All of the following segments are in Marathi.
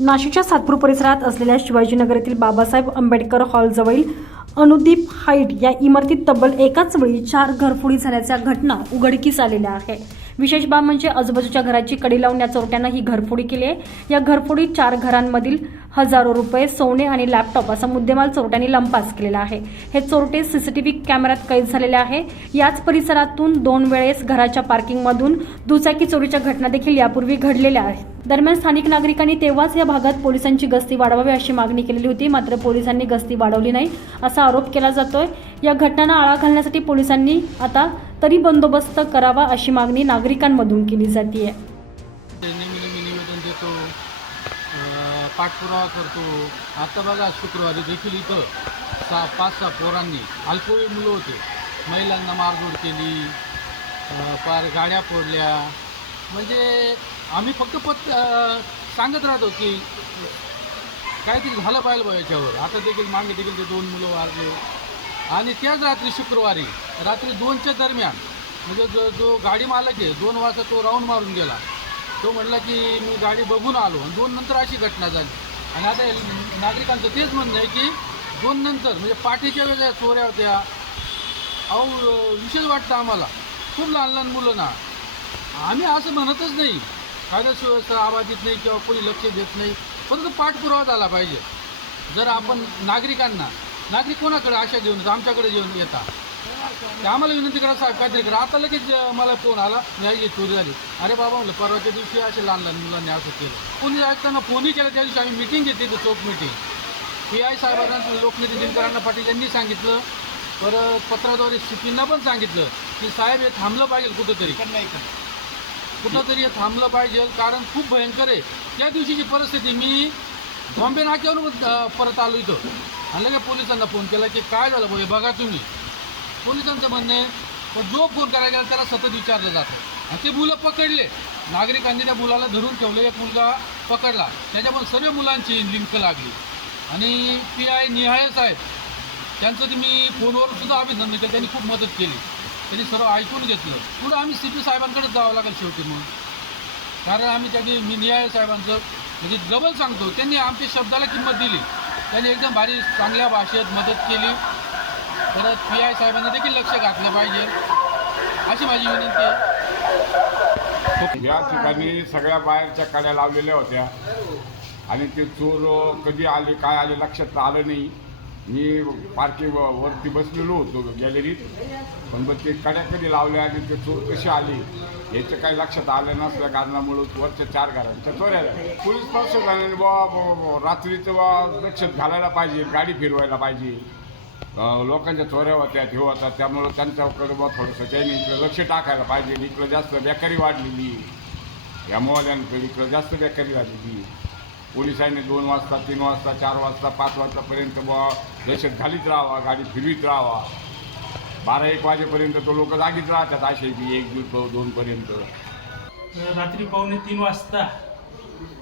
नाशिकच्या सातपूर परिसरात असलेल्या शिवाजीनगर येथील बाबासाहेब आंबेडकर हॉलजवळील अनुदीप हाईट या इमारतीत तब्बल एकाच वेळी चार घरफोडी झाल्याच्या घटना उघडकीस आलेल्या आहे विशेष बाब म्हणजे आजूबाजूच्या घराची कडी लावून या चोरट्यानं ही घरफोडी केली आहे. या घरफोडीत चार घरांमधील हजारो रुपये सोने आणि लॅपटॉप असा मुद्देमाल चोरट्यांनी लंपास केलेला आहे. हे चोरटे सीसीटीव्ही कॅमेऱ्यात कैद झालेले आहे. याच परिसरातून दोन वेळेस घराच्या पार्किंगमधून दुचाकी चोरीच्या घटना देखील यापूर्वी घडलेल्या आहेत. दरम्यान स्थानिक नागरिकांनी तेव्हाच या भागात पोलिसांची गस्ती वाढवावी अशी मागणी केलेली होती मात्र पोलिसांनी गस्ती वाढवली नाही असा आरोप केला जातोय. या घटनांना आळा घालण्यासाठी पोलिसांनी आता तरी बंदोबस्त करावा अशी मागणी नागरिकांमधून केली जाते पाठपुरावा करतो. आता बघा शुक्रवारी देखील इथं सहा पाच सहा पोरांनी अल्पवयीन मुलं होते. महिलांना मारझोड केली पार गाड्या फोडल्या. म्हणजे आम्ही फक्त पत सांगत राहतो की काहीतरी झालं पाहिजे बा याच्यावर. आता देखील मागे देखील ते दोन मुलं वारले. आणि त्याच रात्री शुक्रवारी रात्री दोनच्या दरम्यान म्हणजे जो जो गाडी मालक आहे दोन वाजता तो राऊंड मारून गेला. तो म्हणला की मी गाडी बघून आलो. आणि दोन नंतर अशी घटना झाली. आणि आता नागरिकांचं तेच म्हणणं आहे की दोन नंतर म्हणजे पाठीच्या वेळेस चोऱ्या होत्या. अहो विशेष वाटतं आम्हाला. खूप लहान लहान मुलं ना. आम्ही असं म्हणतच नाही. कायदा सुव्यवस्था येत नाही किंवा कोणी लक्ष देत नाही. परंतु पाठपुरावा झाला पाहिजे. जर आपण नागरिकांना नागरिक कोणाकडे आशा घेऊन आमच्याकडे घेऊन येतात. ते आम्हाला विनंती करा साहेब काहीतरी करा. आता लगेच मला फोन आला नाही चोरी झाली. अरे बाबा म्हणलं परवाच्या दिवशी असे लहान लहान मुलांनी असं केलं. कोणी ऐकताना फोनही केला त्या दिवशी आम्ही मिटिंग घेतली होती चौक मिटिंग पी आय साहेबांना लोकनेते दिनकरांना पाटील यांनी सांगितलं. परत पत्राद्वारे सीपींना पण सांगितलं की साहेब हे थांबलं पाहिजे कुठंतरी. कुठंतरी हे थांबलं पाहिजे कारण खूप भयंकर आहे. त्या दिवशीची परिस्थिती मी बॉम्बे नाक्यावरून परत आलो इथं. आणि लगेच पोलिसांना फोन केला की काय झालं बघा तुम्ही. पोलिसांचं म्हणणं आहे पण जो फोन करायला गेला त्याला सतत विचारलं जातं. आणि ते मुलं पकडले. नागरिकांनी त्या मुलाला धरून ठेवलं. एक मुलगा पकडला. त्याच्यामुळे सर्व मुलांची लिंक लागली. आणि पी आय निहाळे साहेब त्यांचं ते मी फोनवर सुद्धा अभिनंदन केलं. त्यांनी खूप मदत केली. त्यांनी सर्व ऐकून घेतलं. पुढं आम्ही सी पी साहेबांकडेच जावं लागेल शेवटी म्हणून कारण आम्ही त्यांनी मी निहाळे साहेबांचं म्हणजे डबल सांगतो. त्यांनी आमच्या शब्दाला किंमत दिली. त्यांनी एकदम भारी चांगल्या भाषेत मदत केली. परत पी आय साहेबांना देखील लक्ष घातलं पाहिजे. अशी माझी विनंती आहे. या ठिकाणी सगळ्या बाहेरच्या कड्या लावलेल्या होत्या. आणि ते चोर कधी आले काय आले लक्षात आलं नाही. मी पार्किंग वरती बसलेलो होतो गॅलरीत पण मग ते कड्या कधी लावल्या आणि ते चोर कसे आले याचं काही लक्षात आलं नसल्या कारणामुळं वरच्या चार घरांच्या चोऱ्या झाल्या. पोलीस प्रशासनाने बा रात्रीचं बा लक्षात घालायला पाहिजे गाडी फिरवायला पाहिजे. लोकांच्या चोऱ्या होत्या हे होतात त्यामुळं त्यांच्याकडे बुवा थोडंसं त्यांनी इकडं लक्ष टाकायला पाहिजे. इकडं जास्त बेकारी वाढलेली. या मोहल्यांकडे इकडं जास्त बेकारी वाढलेली पोलिसांनी दोन वाजता तीन वाजता चार वाजता पाच वाजतापर्यंत बा दहशत घालीत राहावा गाडी फिरवीत राहावा. बारा एक वाजेपर्यंत तो लोक जागीच राहतात असे की एक दीड हो, दोनपर्यंत रात्री पावणे तीन वाजता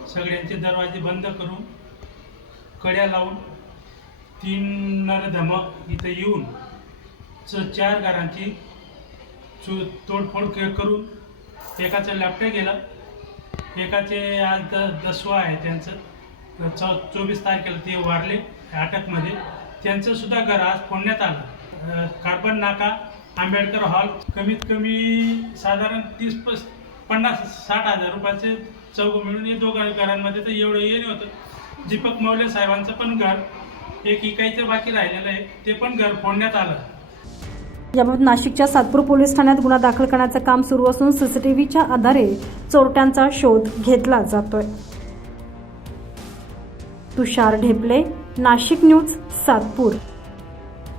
सगळ्यांचे दरवाजे बंद करून कड्या लावून तीन नरधम इथं येऊन च चार घरांची चो तोडफोड के- करून एकाचं लॅपटॉप गेलं एकाचे आज द दसवा आहे त्यांचं. चौ चोवीस तारखेला ते वारले अटकमध्ये. त्यांचं सुद्धा घर आज फोडण्यात आलं. कार्बन नाका आंबेडकर हॉल कमीत कमी साधारण तीस पस पन्नास साठ हजार रुपयाचे चौघ मिळून हे दोघं घरांमध्ये तर एवढं हे होतं दीपक मौले साहेबांचं पण घर एक इकायचं बाकी राहिलेलं आहे ते पण घर फोडण्यात आलं. याबाबत नाशिकच्या सातपूर पोलीस ठाण्यात गुन्हा दाखल करण्याचं काम सुरू असून सीसीटीव्हीच्या आधारे चोरट्यांचा शोध घेतला जातोय. तुषार ढेपले नाशिक न्यूज सातपूर.